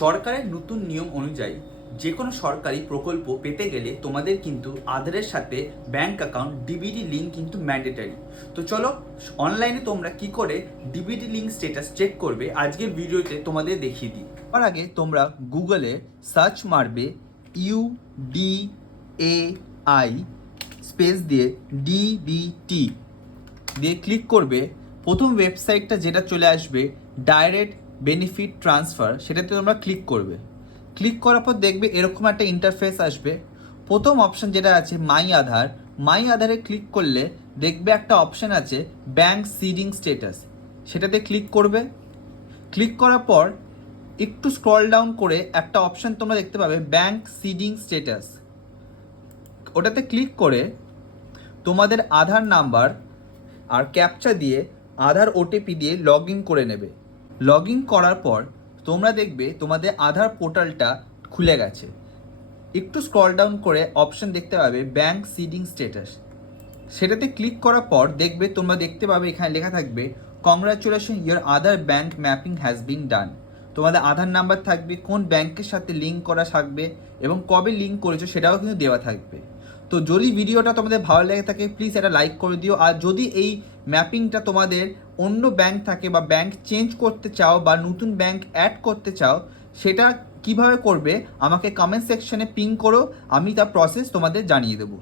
সরকারের নতুন নিয়ম অনুযায়ী যে কোনো সরকারি প্রকল্প পেতে গেলে তোমাদের কিন্তু আধারের সাথে ব্যাংক অ্যাকাউন্ট ডিবিটি লিঙ্ক কিন্তু ম্যান্ডেটারি। তো চলো অনলাইনে তোমরা কি করে ডিবিটি লিঙ্ক স্ট্যাটাস চেক করবে আজকের ভিডিওতে তোমাদের দেখিয়ে দিই। তার আগে তোমরা গুগলে সার্চ মারবে UDAI স্পেস দিয়ে ডিবিটি দিয়ে ক্লিক করবে। প্রথম ওয়েবসাইটটা যেটা চলে আসবে ডাইরেক্ট বেনিফিট ট্রান্সফার, সেটাতে তোমরা ক্লিক করবে। ক্লিক করার পর দেখবে এরকম একটা ইন্টারফেস আসবে। প্রথম অপশান যেটা আছে মাই আধারে ক্লিক করলে দেখবে একটা অপশান আছে ব্যাংক সিডিং স্ট্যাটাস, সেটাতে ক্লিক করবে। ক্লিক করার পর একটু স্ক্রল ডাউন করে একটা অপশান তোমরা দেখতে পাবে ব্যাংক সিডিং স্ট্যাটাস, ওটাতে ক্লিক করে তোমাদের আধার নাম্বার আর ক্যাপচা দিয়ে আধার ওটিপি দিয়ে লগ ইন করে নেবে। লগ ইন করার পর তোমরা দেখবে তোমাদের আধার পোর্টালটা খুলে গেছে। একটু স্ক্রল ডাউন করে অপশন দেখতে পাবে ব্যাংক সিডিং স্ট্যাটাস, সেটাতে ক্লিক করার পর দেখবে তোমরা দেখতে পাবে এখানে লেখা থাকবে congratulation your Aadhaar bank mapping has been done. তোমাদের আধার নাম্বার থাকবে, কোন ব্যাংকের সাথে লিঙ্ক করা থাকবে এবং কবে লিঙ্ক করেছো সেটাও কিন্তু দেওয়া থাকবে। তো যদি ভিডিওটা তোমাদের ভালো লেগে থাকে প্লিজ এটা লাইক করে দিও। আর যদি এই ম্যাপিংটা তোমাদের অন্য ব্যাংক থাকে বা ব্যাংক চেঞ্জ করতে চাও বা নতুন ব্যাংক অ্যাড করতে চাও, সেটা কিভাবে করবে আমাকে কমেন্ট সেকশনে পিং করো, আমি তার প্রসেস তোমাদের জানিয়ে দেবো।